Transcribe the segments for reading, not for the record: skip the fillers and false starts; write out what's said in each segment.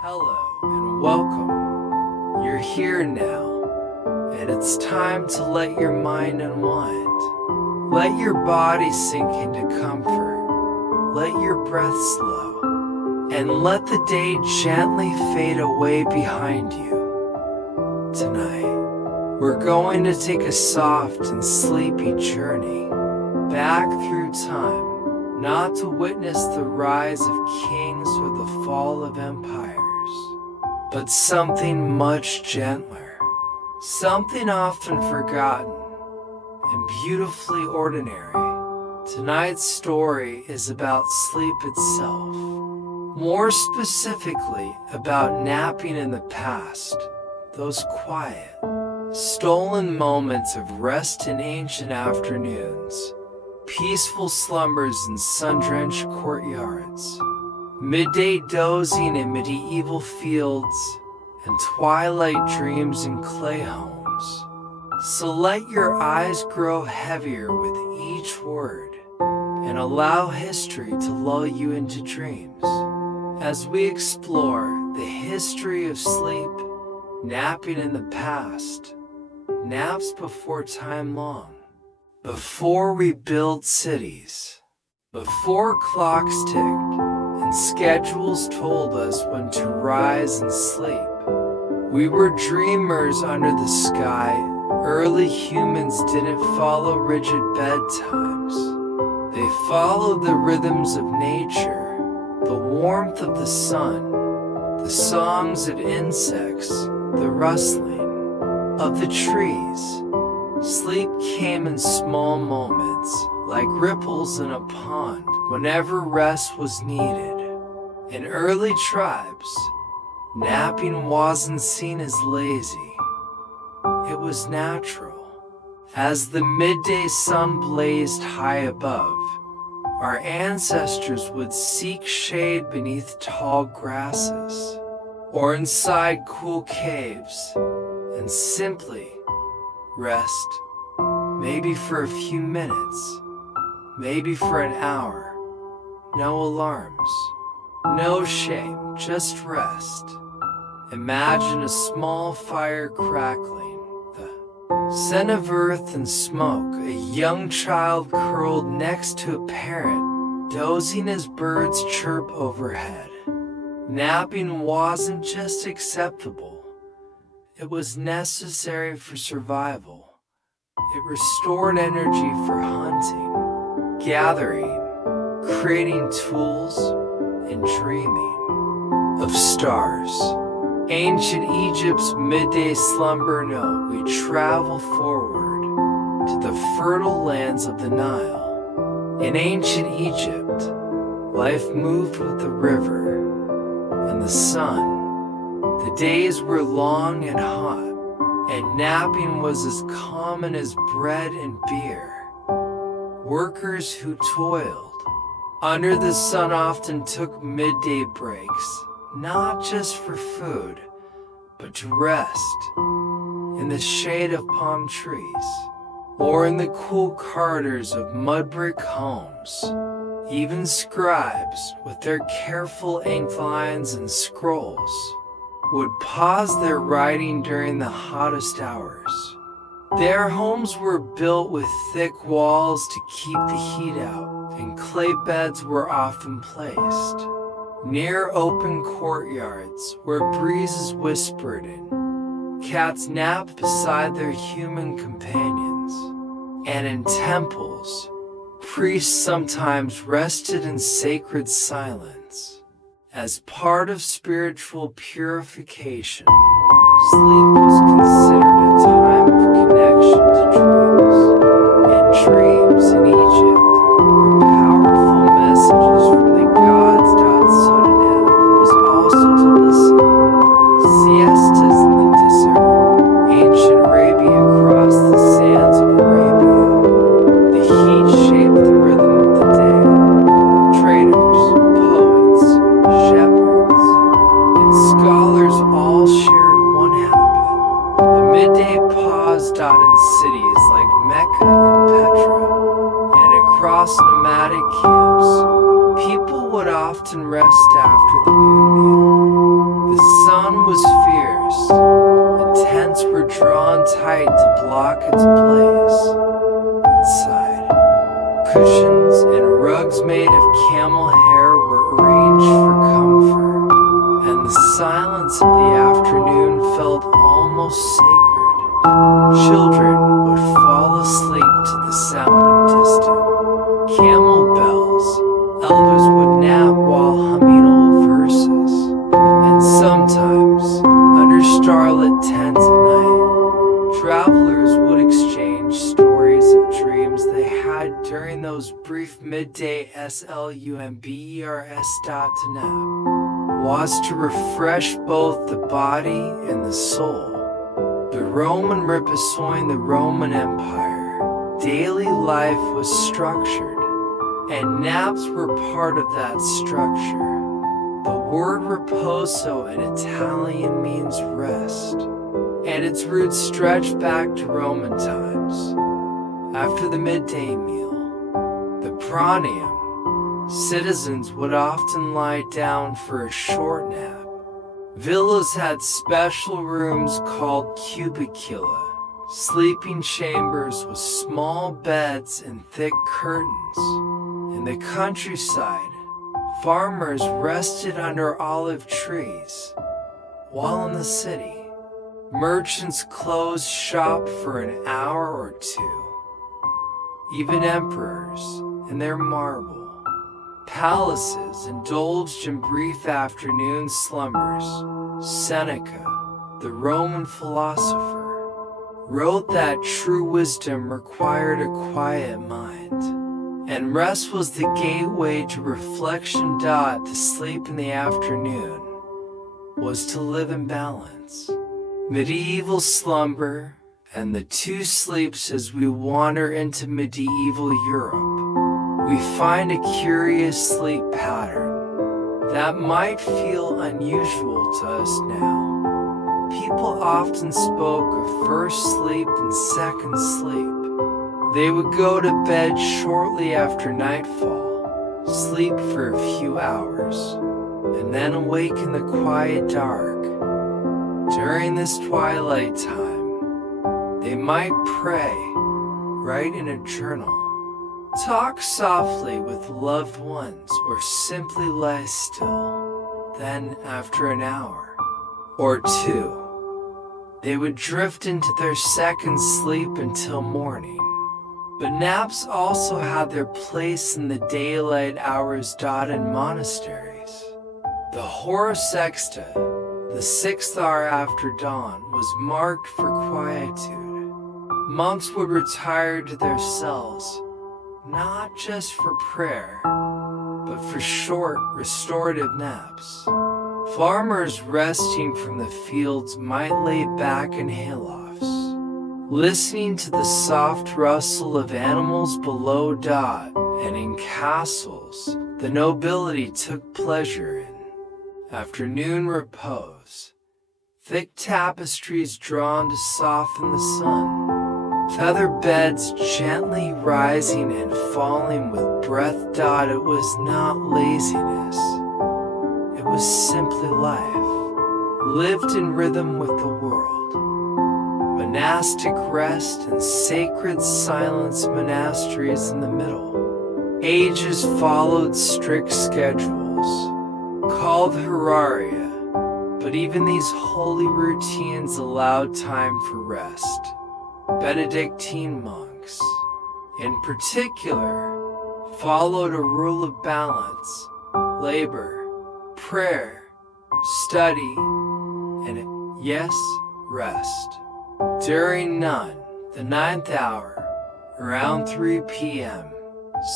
Hello and welcome. You're here now, and it's time to let your mind unwind. Let your body sink into comfort. Let your breath slow, and let the day gently fade away behind you. Tonight, we're going to take a soft and sleepy journey back through time, not to witness the rise of kings or the fall of empires, but something much gentler, something often forgotten and beautifully ordinary. Tonight's story is about sleep itself, more specifically about napping in the past, those quiet, stolen moments of rest in ancient afternoons, peaceful slumbers in sun-drenched courtyards, midday dozing in medieval fields, and twilight dreams in clay homes. So let your eyes grow heavier with each word, and allow history to lull you into dreams, as we explore the history of sleep, napping in the past, naps before time long. Before we built cities, before clocks ticked and schedules told us when to rise and sleep, we were dreamers under the sky. Early humans didn't follow rigid bedtimes. They followed the rhythms of nature, the warmth of the sun, the songs of insects, the rustling of the trees. Sleep came in small moments, like ripples in a pond, whenever rest was needed. In early tribes, napping wasn't seen as lazy. It was natural. As the midday sun blazed high above, our ancestors would seek shade beneath tall grasses, or inside cool caves, and simply rest, maybe for a few minutes, maybe for an hour. No alarms, no shame, just rest. Imagine a small fire crackling, the scent of earth and smoke, a young child curled next to a parent, dozing as birds chirp overhead. Napping wasn't just acceptable. It was necessary for survival. It restored energy for hunting, gathering, creating tools, and dreaming of stars. Ancient Egypt's midday slumber note, we travel forward to the fertile lands of the Nile. In ancient Egypt, life moved with the river and the sun. The days were long and hot, and napping was as common as bread and beer. Workers who toiled under the sun often took midday breaks, not just for food, but to rest in the shade of palm trees, or in the cool corridors of mud brick homes. Even scribes, with their careful ink lines and scrolls, would pause their writing during the hottest hours. Their homes were built with thick walls to keep the heat out, and clay beds were often placed near open courtyards where breezes whispered and cats napped beside their human companions. And in temples, priests sometimes rested in sacred silence. As part of spiritual purification, sleep was considered a time of connection to dreams, and dreams in Egypt were powerful messages from the gods. So to nap was also to listen. Siestas in the desert, ancient Arabia across the sands of Arabia. The heat shaped the rhythm of the day. Traders, poets, shepherds, and scholars all shared one habit. The midday pause. In cities like Mecca and Petra, and across nomadic camps, people would often rest after the noon meal. The tight to block its blaze. Inside, cushions and rugs made of camel hair were arranged for comfort, and the silence of the afternoon felt almost sacred. Children would fall asleep to the sound of distant camel bells. Elders would nap while humming old verses, and sometimes, under starlit tents at night, travelers would exchange stories of dreams they had during those brief midday slumbers. To nap was to refresh both the body and the soul. The Roman representing the Roman Empire, daily life was structured, and naps were part of that structure. The word riposo in Italian means rest, and its roots stretch back to Roman times. After the midday meal, the pranayam, citizens would often lie down for a short nap. Villas had special rooms called cubicula, sleeping chambers with small beds and thick curtains. In the countryside, farmers rested under olive trees, while in the city, merchants closed shop for an hour or two. Even emperors, in their marble palaces, indulged in brief afternoon slumbers. Seneca, the Roman philosopher, wrote that true wisdom required a quiet mind, and rest was the gateway to reflection. To sleep in the afternoon was to live in balance. Medieval slumber and the two sleeps. As we wander into medieval Europe, we find a curious sleep pattern that might feel unusual to us now. People often spoke of first sleep and second sleep. They would go to bed shortly after nightfall, sleep for a few hours, and then awake in the quiet dark. During this twilight time, they might pray, write in a journal, talk softly with loved ones, or simply lie still. Then, after an hour or two, they would drift into their second sleep until morning. But naps also had their place in the daylight hours. In monasteries, the hora sexta, the sixth hour after dawn, was marked for quietude. Monks would retire to their cells, not just for prayer, but for short, restorative naps. Farmers resting from the fields might lay back in haylofts, listening to the soft rustle of animals below. And in castles, the nobility took pleasure in afternoon repose. Thick tapestries drawn to soften the sun, feather beds gently rising and falling with breath. It was not laziness, it was simply life, lived in rhythm with the world. Monastic rest and sacred silence. Monasteries in the Middle Ages followed strict schedules, called history, but even these holy routines allowed time for rest. Benedictine monks, in particular, followed a rule of balance: labor, prayer, study, and, yes, rest. During none, the ninth hour, around 3 p.m.,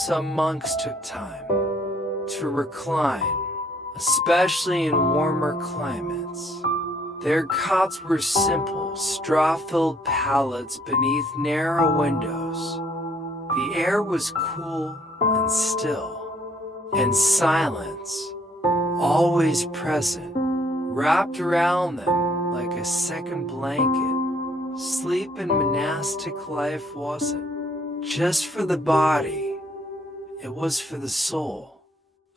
some monks took time to recline, especially in warmer climates. Their cots were simple, straw-filled pallets beneath narrow windows. The air was cool and still, and silence, always present, wrapped around them like a second blanket. Sleep in monastic life wasn't just for the body, it was for the soul.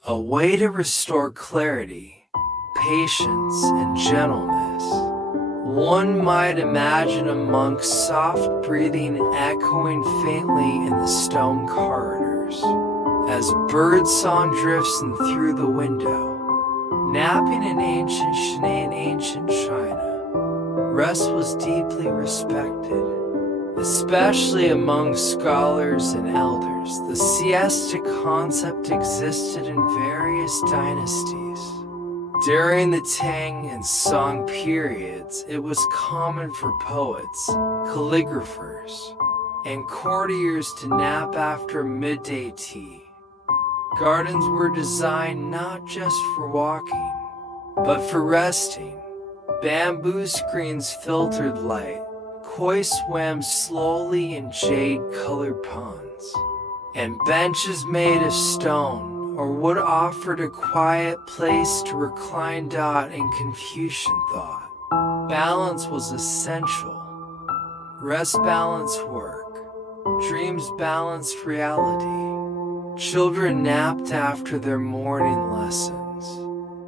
A way to restore clarity, patience, and gentleness. One might imagine a monk's soft breathing echoing faintly in the stone corridors, as birdsong drifts in through the window. Napping in ancient China, rest was deeply respected, especially among scholars and elders. The siesta concept existed in various dynasties. During the Tang and Song periods, it was common for poets, calligraphers, and courtiers to nap after midday tea. Gardens were designed not just for walking, but for resting. Bamboo screens filtered light. Koi swam slowly in jade-colored ponds, and benches made of stone or wood offered a quiet place to recline. In Confucian thought, balance was essential. Rest balanced work, dreams balanced reality. Children napped after their morning lessons.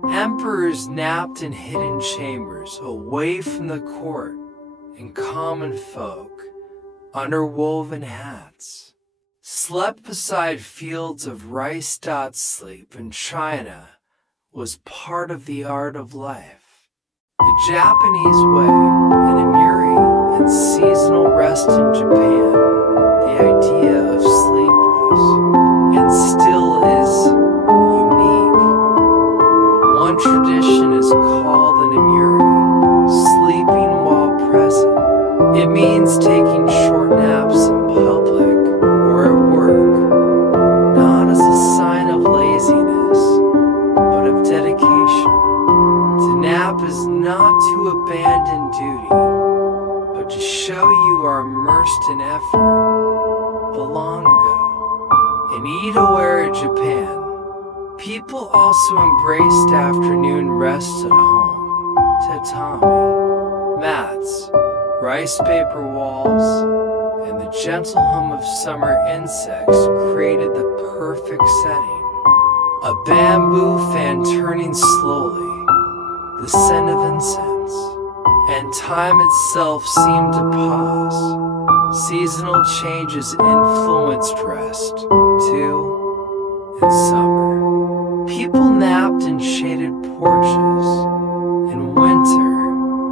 Emperors napped in hidden chambers away from the court, and common folk, under woven hats, slept beside fields of rice. Sleep in China was part of the art of life. The Japanese way, an imuri, and seasonal rest in Japan, the idea of sleep was, and still is, unique. One tradition is called an imuri, sleeping while present. It means taking short naps in public or at work, not as a sign of laziness, but of dedication. To nap is not to abandon duty, but to show you are immersed in effort. But long ago, in Edo-era Japan, people also embraced afternoon rest at home. Tatami, mats, rice paper walls, and the gentle hum of summer insects created the perfect setting. A bamboo fan turning slowly, the scent of incense, and time itself seemed to pause. Seasonal changes influenced rest, too. In summer, people napped in shaded porches. In winter,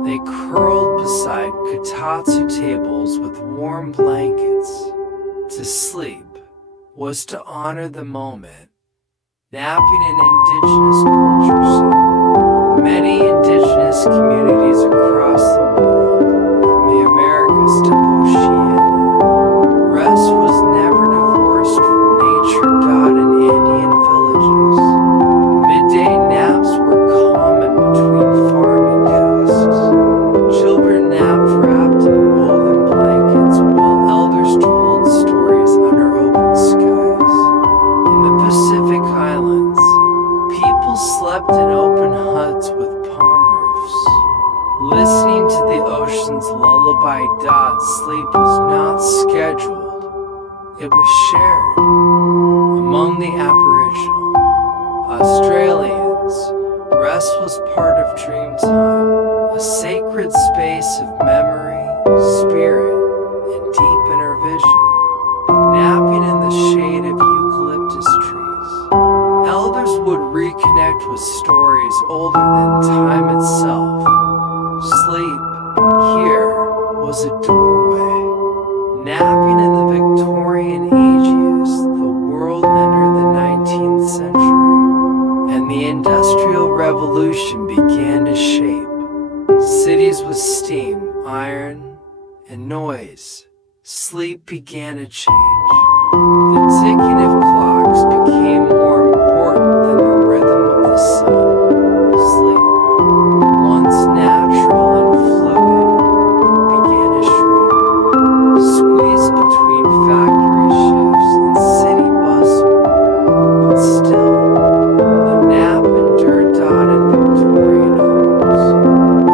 they curled beside kotatsu tables with warm blankets. To sleep was to honor the moment. Napping in indigenous cultures. Many indigenous communities across the world, from the Americas to Oceania, rest was never divorced from nature. In Indian villages, midday naps were common between farming tasks. Children napped wrapped in woven blankets while elders told stories under open skies. In the Pacific Islands, people slept in open huts with palm roofs, listening to the ocean's lullaby. Sleep was not scheduled, it was shared. Among the Aboriginal Australians, rest was part of dream time, a sacred space of memory, spirit, and deep inner vision. Napping in the shade of eucalyptus trees, elders would reconnect with stories older than time itself. Sleep, here, was a doorway. Napping in the Victorian ages, the world entered the 19th century, and the Industrial Revolution began to shape cities with steam, iron, and noise. Sleep began to change. The ticking of clocks became more important than the rhythm of the sun. Sleep, once natural and fluid, began to shrink, squeezed between factory shifts and city bustle. But still, the nap endured. In Victorian homes,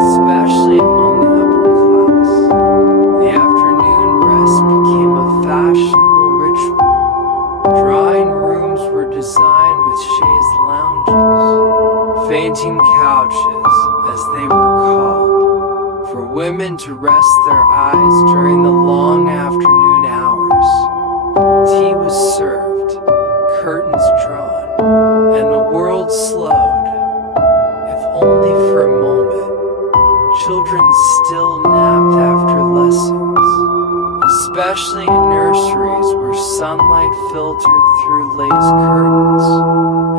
especially among the upper class, the afternoon rest became a fashionable ritual. women to rest their eyes during the long afternoon hours. Tea was served, curtains drawn, and the world slowed, if only for a moment. Children still napped after lessons, especially in nurseries where sunlight filtered through lace curtains,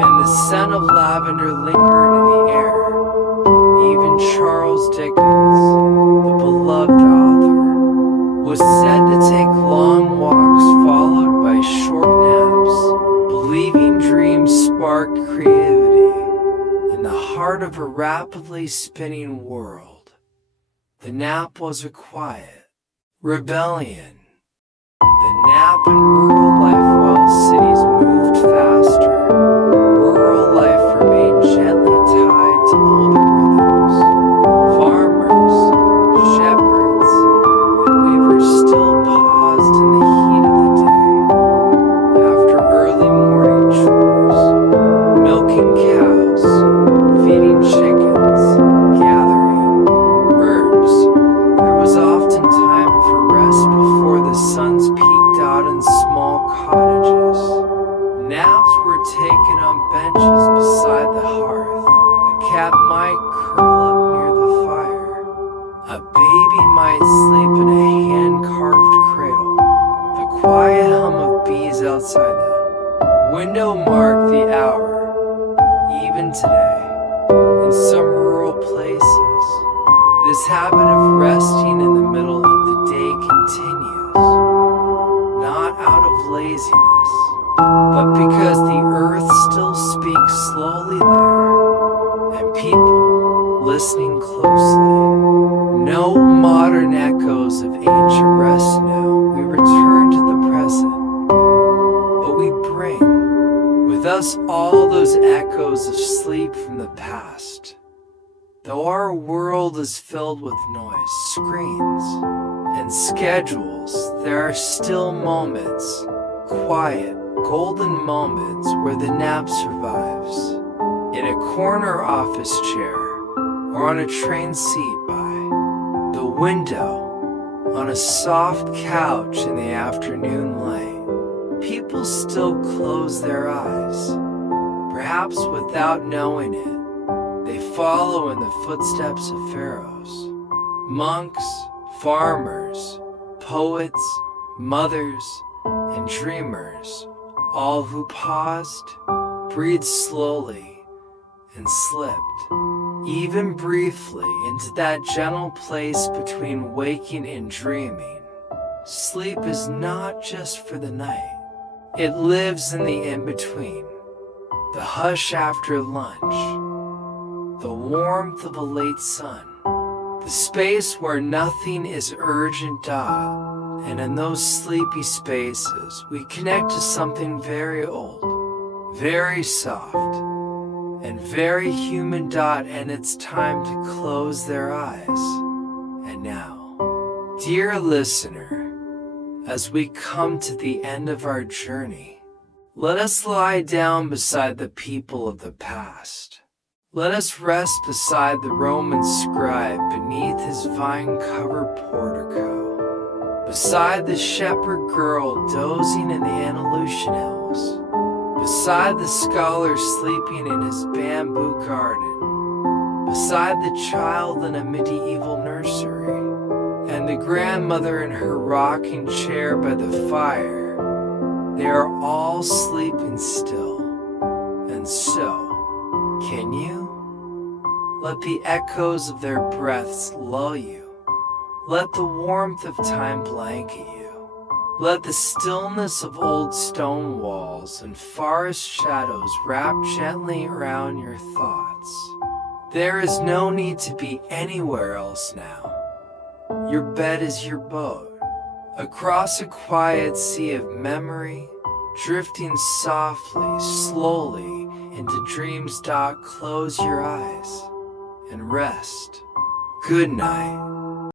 and the scent of lavender lingered in the air. Even Charles Dickens, the beloved author, was said to take long walks followed by short naps, believing dreams sparked creativity in the heart of a rapidly spinning world. The nap was a quiet rebellion. The nap in rural life while cities moved faster. Rural life remained gently tied to older rhythms. Farmers, shepherds, and weavers still paused in the heat of the day. After early morning chores, milking cows, feeding chickens, gathering herbs, there was often time for rest before the suns peeked out in small cottages. Naps were taken on benches beside the hearth. A cat might curl up near the fire. A baby might sleep in a hand-carved cradle. The quiet hum of bees outside the window marked the hour. Even today, in some rural places, this habit of resting in the middle of the day continues, not out of laziness, but because the earth still speaks slowly there, and people, listening closely, no modern echoes of ancient rest now. We return to the present, but we bring with us all those echoes of sleep from the past. Though our world is filled with noise, screens, and schedules, there are still moments, quiet, golden moments where the nap survives. In a corner office chair, or on a train seat by the window, on a soft couch in the afternoon light, people still close their eyes, perhaps without knowing it. They follow in the footsteps of pharaohs, monks, farmers, poets, mothers, and dreamers, all who paused, breathed slowly, and slipped, even briefly, into that gentle place between waking and dreaming. Sleep is not just for the night. It lives in the in-between, the hush after lunch, the warmth of a late sun, the space where nothing is urgent. And in those sleepy spaces, we connect to something very old, very soft, and very human. And it's time to close their eyes. And now, dear listener, as we come to the end of our journey, let us lie down beside the people of the past. Let us rest beside the Roman scribe beneath his vine-covered portico, beside the shepherd girl dozing in the Andalusian hills, beside the scholar sleeping in his bamboo garden, beside the child in a medieval nursery, and the grandmother in her rocking chair by the fire. They are all sleeping still, and so, can you? Let the echoes of their breaths lull you. Let the warmth of time blanket you. Let the stillness of old stone walls and forest shadows wrap gently around your thoughts. There is no need to be anywhere else now. Your bed is your boat, across a quiet sea of memory, drifting softly, slowly, into dreams. Close your eyes and rest. Good night.